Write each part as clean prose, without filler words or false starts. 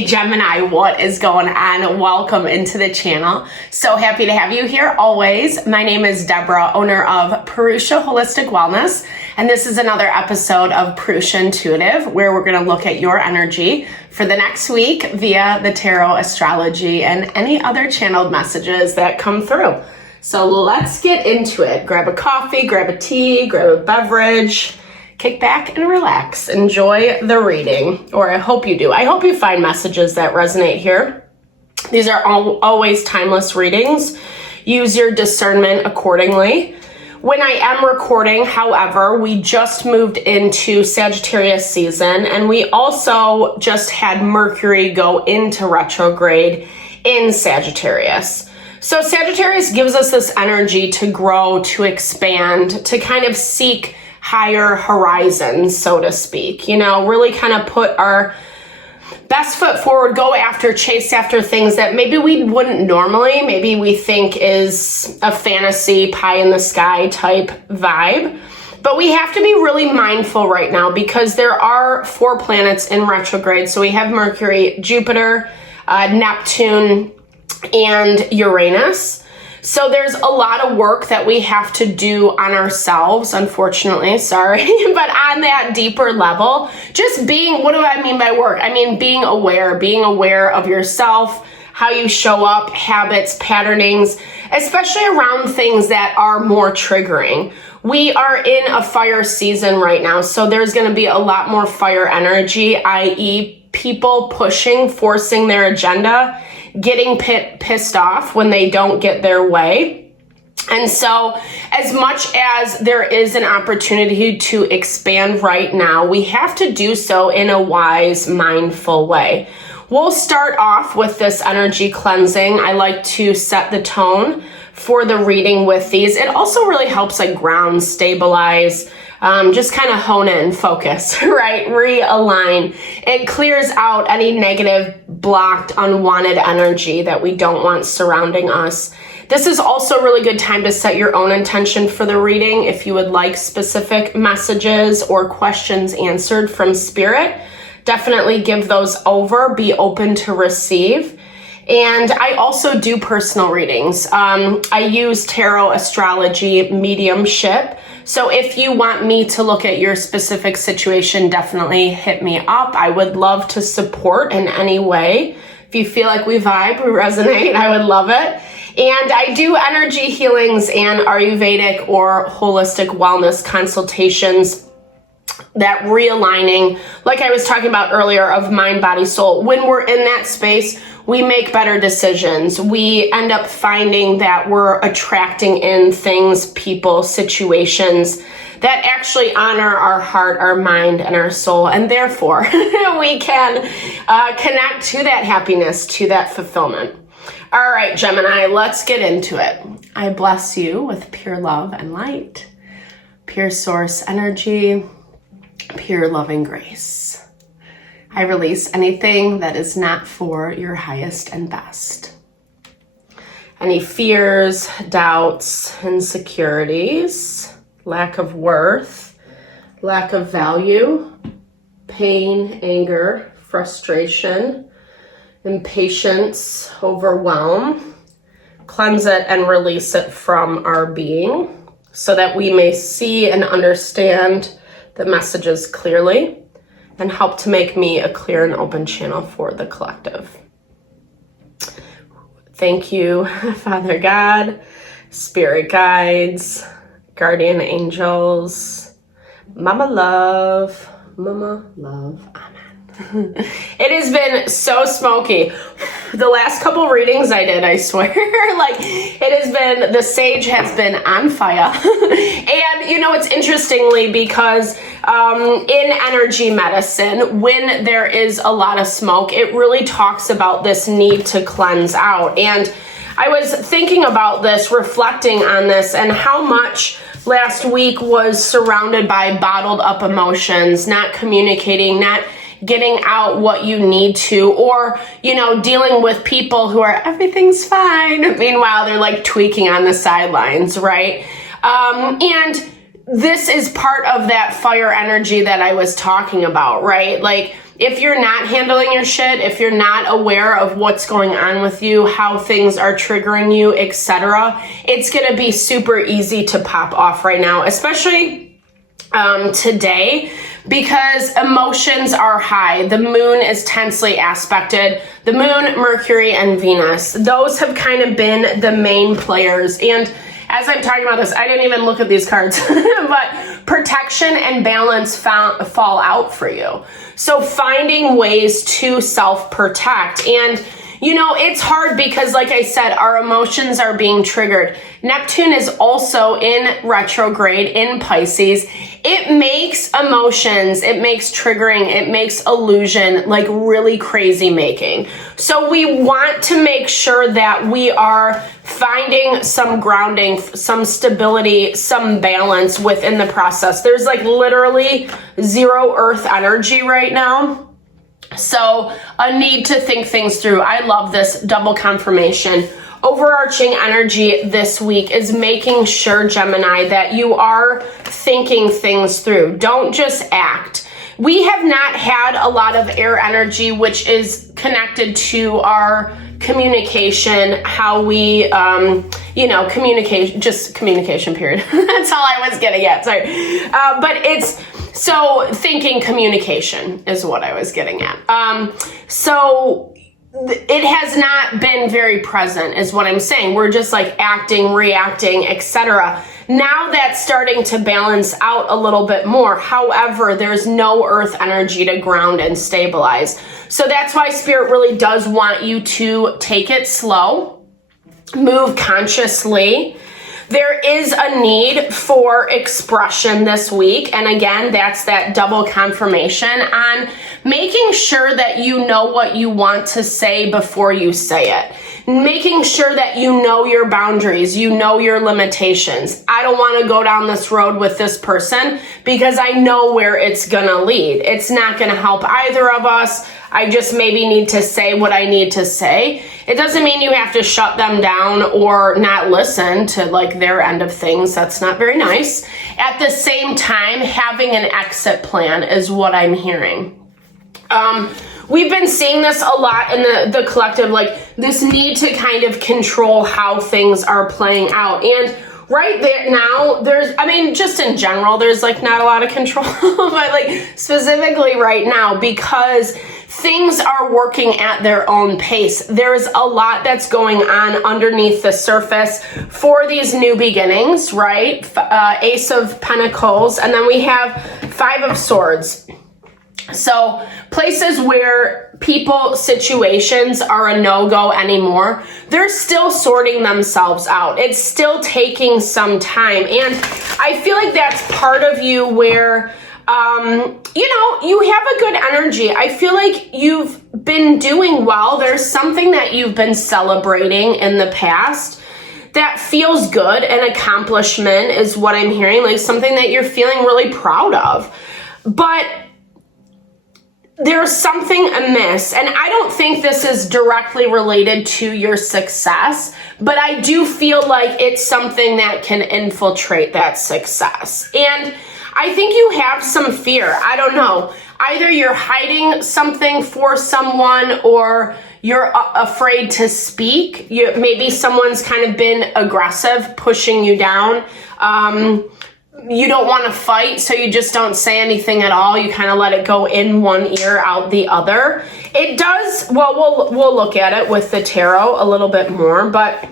Hey Gemini, what is going on? Welcome into the channel. So happy to have you here always. My name is Deborah, owner of Purusha Holistic Wellness, and this is another episode of Purusha Intuitive, where we're going to look at your energy for the next week via the tarot, astrology, and any other channeled messages that come through. So let's get into it. Grab a coffee, grab a tea, grab a beverage. Kick back and relax. Enjoy the reading, or I hope you do. I hope you find messages that resonate here. These are always timeless readings. Use your discernment accordingly. When I am recording, however, we just moved into Sagittarius season, and we also just had Mercury go into retrograde in Sagittarius. So Sagittarius gives us this energy to grow, to expand, to kind of seek higher horizons, so to speak, really kind of put our best foot forward, go after, chase after things that maybe we wouldn't normally, maybe we think is a fantasy pie in the sky type vibe. But we have to be really mindful right now because there are 4 planets in retrograde. So we have Mercury, Jupiter, Neptune, and Uranus. So there's a lot of work that we have to do on ourselves, unfortunately, sorry, but on that deeper level, just being, what do I mean by work? I mean, being aware of yourself, how you show up, habits, patternings, especially around things that are more triggering. We are in a fire season right now, so there's going to be a lot more fire energy, i.e. people pushing, forcing their agenda, getting pissed off when they don't get their way. And so as much as there is an opportunity to expand right now, we have to do so in a wise, mindful way. We'll start off with this energy cleansing. I like to set the tone for the reading with these. It also really helps ground, stabilize, just kind of hone in, focus, right? Realign. It clears out any negative, blocked, unwanted energy that we don't want surrounding us. This is also a really good time to set your own intention for the reading. If you would like specific messages or questions answered from Spirit, definitely give those over. Be open to receive. And I also do personal readings. I use tarot, astrology, mediumship. So if you want me to look at your specific situation, definitely hit me up. I would love to support in any way. If you feel like we vibe, we resonate, I would love it. And I do energy healings and Ayurvedic or holistic wellness consultations. That realigning, like I was talking about earlier, of mind, body, soul. When we're in that space, we make better decisions. We end up finding that we're attracting in things, people, situations that actually honor our heart, our mind, and our soul. And therefore, we can connect to that happiness, to that fulfillment. All right, Gemini, let's get into it. I bless you with pure love and light, pure source energy, pure loving grace. I release anything that is not for your highest and best. Any fears, doubts, insecurities, lack of worth, lack of value, pain, anger, frustration, impatience, overwhelm, cleanse it and release it from our being so that we may see and understand the messages clearly and help to make me a clear and open channel for the collective. Thank you, Father God, Spirit guides, guardian angels, Mama Love, Amen. It has been so smoky. The last couple readings I did, I swear, it has been, the sage has been on fire. And it's interestingly because in energy medicine, when there is a lot of smoke, it really talks about this need to cleanse out. And I was thinking about this, reflecting on this, and how much last week was surrounded by bottled up emotions, not communicating, not getting out what you need to, or, dealing with people who are, everything's fine. Meanwhile, they're tweaking on the sidelines, right? And this is part of that fire energy that I was talking about, right? Like, if you're not handling your shit, if you're not aware of what's going on with you, how things are triggering you, etc., it's going to be super easy to pop off right now, especially today, because emotions are high. The moon is tensely aspected. The moon, Mercury, and Venus. Those have kind of been the main players. And as I'm talking about this, I didn't even look at these cards, but protection and balance fall out for you. So finding ways to self-protect. And, you know, it's hard because, like I said, our emotions are being triggered. Neptune is also in retrograde in Pisces. It makes emotions, it makes triggering, it makes illusion like really crazy making. So we want to make sure that we are finding some grounding, some stability, some balance within the process. There's like literally zero earth energy right now. So a need to think things through. I love this double confirmation. Overarching energy this week is making sure, Gemini, that you are thinking things through. Don't just act. We have not had a lot of air energy, which is connected to our communication, how we, just communication, period. That's all I was getting at, sorry. But it's, so thinking communication is what I was getting at. So it has not been very present is what I'm saying. We're just like acting, reacting, etc. Now that's starting to balance out a little bit more. However, there's no earth energy to ground and stabilize. So that's why Spirit really does want you to take it slow, move consciously. There is a need for expression this week. And again, that's that double confirmation on making sure that you know what you want to say before you say it. Making sure that you know your boundaries, you know your limitations. I don't want to go down this road with this person because I know where it's going to lead. It's not going to help either of us. I just maybe need to say what I need to say. It doesn't mean you have to shut them down or not listen to like their end of things. That's not very nice. At the same time, having an exit plan is what I'm hearing. We've been seeing this a lot in the collective, like this need to kind of control how things are playing out. And right there now, just in general, there's like not a lot of control, but like specifically right now, because things are working at their own pace. There's a lot that's going on underneath the surface for these new beginnings, right? Ace of Pentacles, and then we have Five of Swords. So places where people, situations are a no-go anymore, they're still sorting themselves out. It's still taking some time. And I feel like that's part of you where, you have a good energy. I feel like you've been doing well. There's something that you've been celebrating in the past that feels good. An accomplishment is what I'm hearing, like something that you're feeling really proud of. But there's something amiss, and I don't think this is directly related to your success, but I do feel like it's something that can infiltrate that success. And I think you have some fear. I don't know. Either you're hiding something for someone or you're afraid to speak. Maybe someone's kind of been aggressive, pushing you down. You don't want to fight, so you just don't say anything at all. You kind of let it go in one ear, out the other. It does, well, we'll look at it with the tarot a little bit more, but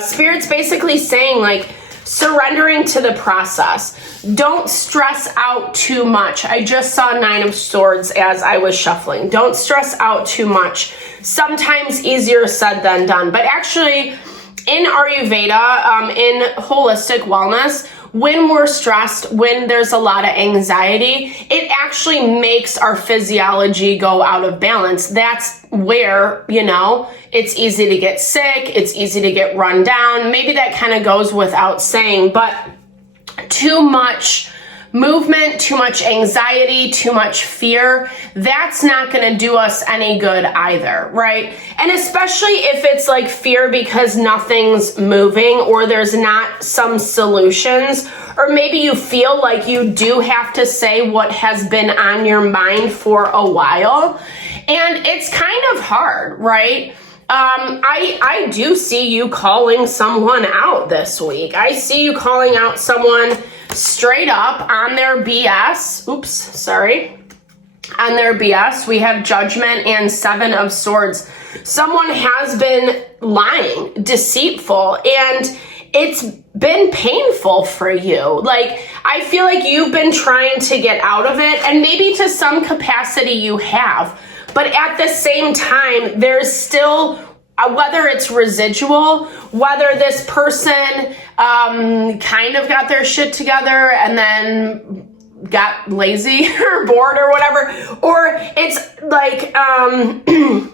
Spirit's basically saying, like, surrendering to the process. Don't stress out too much. I just saw Nine of Swords as I was shuffling. Don't stress out too much. Sometimes easier said than done. But actually, in Ayurveda, in holistic wellness, when we're stressed, when there's a lot of anxiety, it actually makes our physiology go out of balance. That's where, it's easy to get sick. It's easy to get run down. Maybe that kind of goes without saying, but too much movement, too much anxiety, too much fear, that's not going to do us any good either, right? And especially if it's like fear because nothing's moving or there's not some solutions, or maybe you feel like you do have to say what has been on your mind for a while. And it's kind of hard, right? I do see you calling someone out this week. I see you calling out someone straight up on their BS. On their BS. We have Judgment and 7 of Swords. Someone has been lying, deceitful, and it's been painful for you. Like, I feel like you've been trying to get out of it, and maybe to some capacity you have. But at the same time, there's still, whether it's residual, whether this person kind of got their shit together and then got lazy or bored or whatever, or it's like, I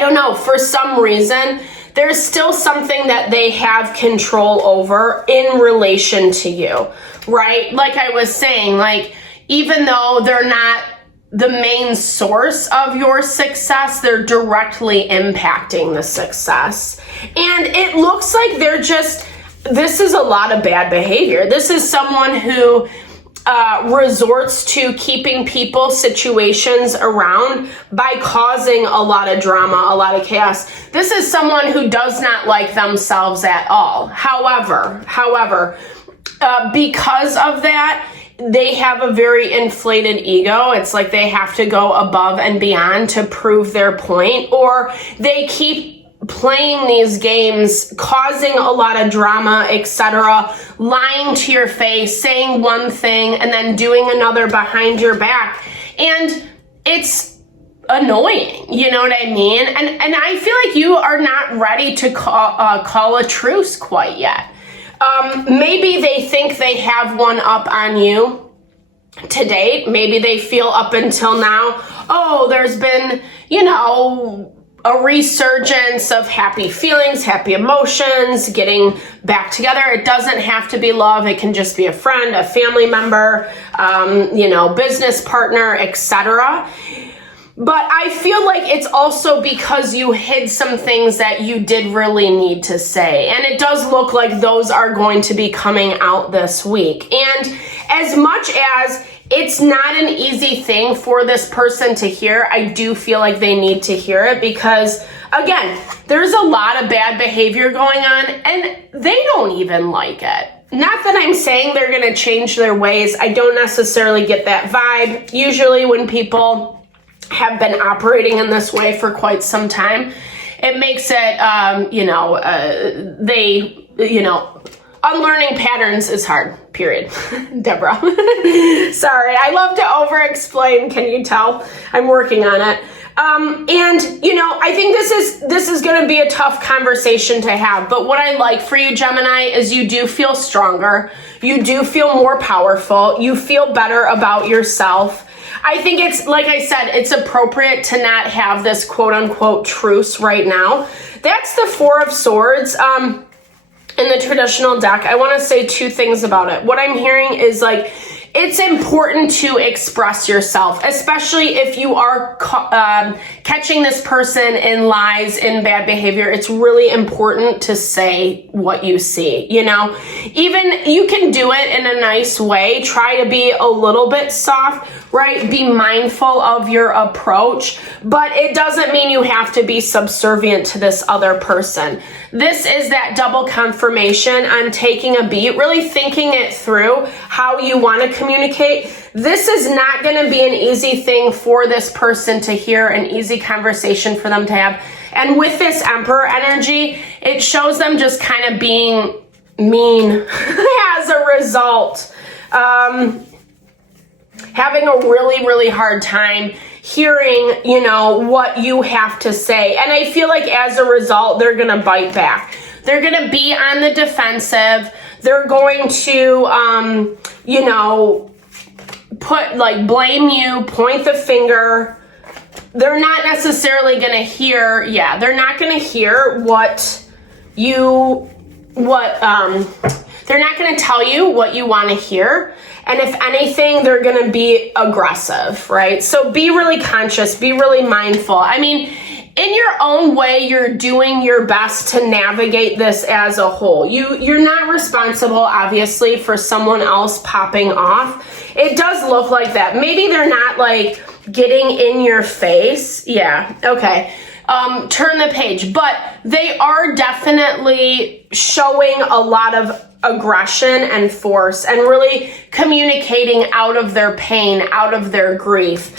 don't know, for some reason, there's still something that they have control over in relation to you, right? Like I was saying, like, even though they're not the main source of your success, they're directly impacting the success. And it looks like this is a lot of bad behavior. This is someone who resorts to keeping people, situations around by causing a lot of drama, a lot of chaos. This is someone who does not like themselves at all. However, because of that, they have a very inflated ego. It's like they have to go above and beyond to prove their point, or they keep playing these games, causing a lot of drama, etc., lying to your face, saying one thing and then doing another behind your back. And it's annoying, you know what I mean? And I feel like you are not ready to call a truce quite yet. Maybe they think they have one up on you to date. Maybe they feel up until now, oh, there's been, a resurgence of happy feelings, happy emotions, getting back together. It doesn't have to be love. It can just be a friend, a family member, business partner, etc. But I feel like it's also because you hid some things that you did really need to say. And it does look like those are going to be coming out this week. And as much as it's not an easy thing for this person to hear, I do feel like they need to hear it because, again, there's a lot of bad behavior going on and they don't even like it. Not that I'm saying they're going to change their ways. I don't necessarily get that vibe. Usually when people have been operating in this way for quite some time, it makes it, unlearning patterns is hard, period. Deborah. Sorry, I love to over-explain. Can you tell? I'm working on it. I think this is going to be a tough conversation to have. But what I like for you, Gemini, is you do feel stronger. You do feel more powerful. You feel better about yourself. I think it's, like I said, it's appropriate to not have this quote unquote truce right now. That's the 4 of Swords. In the traditional deck, I want to say 2 things about it. What I'm hearing is like, it's important to express yourself, especially if you are catching this person in lies, in bad behavior. It's really important to say what you see, Even you can do it in a nice way. Try to be a little bit soft, right? Be mindful of your approach, but it doesn't mean you have to be subservient to this other person. This is that double confirmation on taking a beat, really thinking it through how you want to communicate. This is not going to be an easy thing for this person to hear, an easy conversation for them to have. And with this Emperor energy, it shows them just kind of being mean as a result. Having a really, really hard time hearing, what you have to say. And I feel like as a result, they're going to bite back. They're going to be on the defensive. They're going to, blame you, point the finger. They're not necessarily going to hear, they're not going to hear what They're not going to tell you what you want to hear. And if anything, they're going to be aggressive, right? So be really conscious, be really mindful. I mean, in your own way, you're doing your best to navigate this as a whole. You're not responsible, obviously, for someone else popping off. It does look like that. Maybe they're not like getting in your face. Yeah, okay. Turn the page. But they are definitely showing a lot of aggression and force and really communicating out of their pain, out of their grief.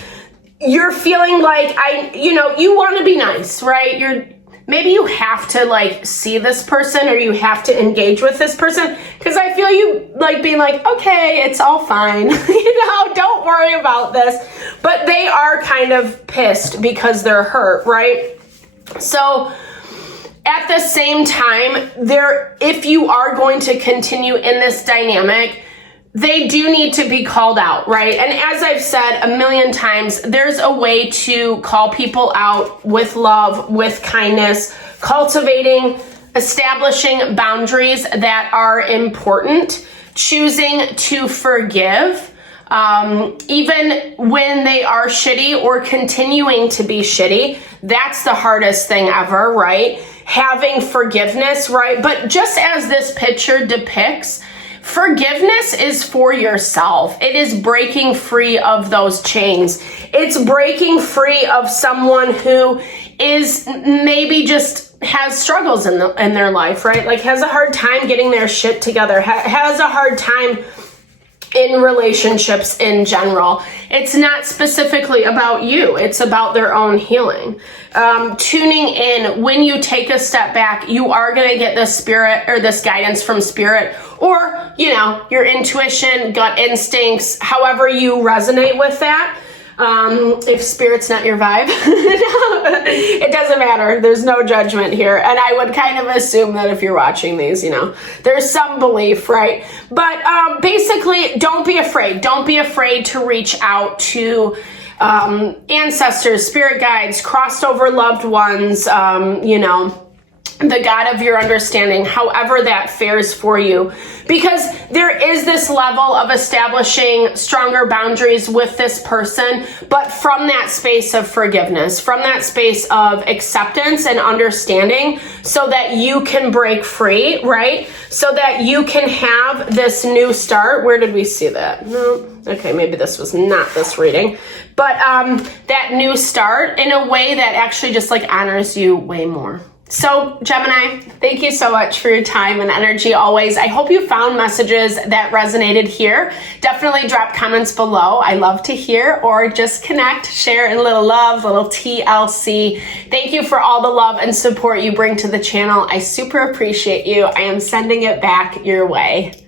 You're feeling like you want to be nice, right? Maybe you have to like see this person or you have to engage with this person, because I feel you like being like, okay, it's all fine. Don't worry about this. But they are kind of pissed because they're hurt, right? So at the same time, if you are going to continue in this dynamic, they do need to be called out, right? And as I've said a million times, there's a way to call people out with love, with kindness, cultivating, establishing boundaries that are important, choosing to forgive, even when they are shitty or continuing to be shitty. That's the hardest thing ever, right? Having forgiveness, right? But just as this picture depicts, forgiveness is for yourself. It is breaking free of those chains. It's breaking free of someone who is maybe just has struggles in their life, right? Like has a hard time getting their shit together, has a hard time in relationships in general. It's not specifically about you. It's about their own healing. Tuning in, when you take a step back, you are going to get this spirit or this guidance from spirit, or, your intuition, gut instincts, however you resonate with that. If spirit's not your vibe, it doesn't matter. There's no judgment here. And I would kind of assume that if you're watching these, there's some belief, right? But basically, don't be afraid. Don't be afraid to reach out to ancestors, spirit guides, crossed over loved ones, the God of your understanding, however that fares for you. Because there is this level of establishing stronger boundaries with this person, but from that space of forgiveness, from that space of acceptance and understanding, so that you can break free, right? So that you can have this new start. Where did we see that? No. Okay, maybe this was not this reading. But that new start in a way that actually just like honors you way more. So Gemini, thank you so much for your time and energy always. I hope you found messages that resonated here. Definitely drop comments below. I love to hear, or just connect, share a little love, little TLC. Thank you for all the love and support you bring to the channel. I super appreciate you. I am sending it back your way.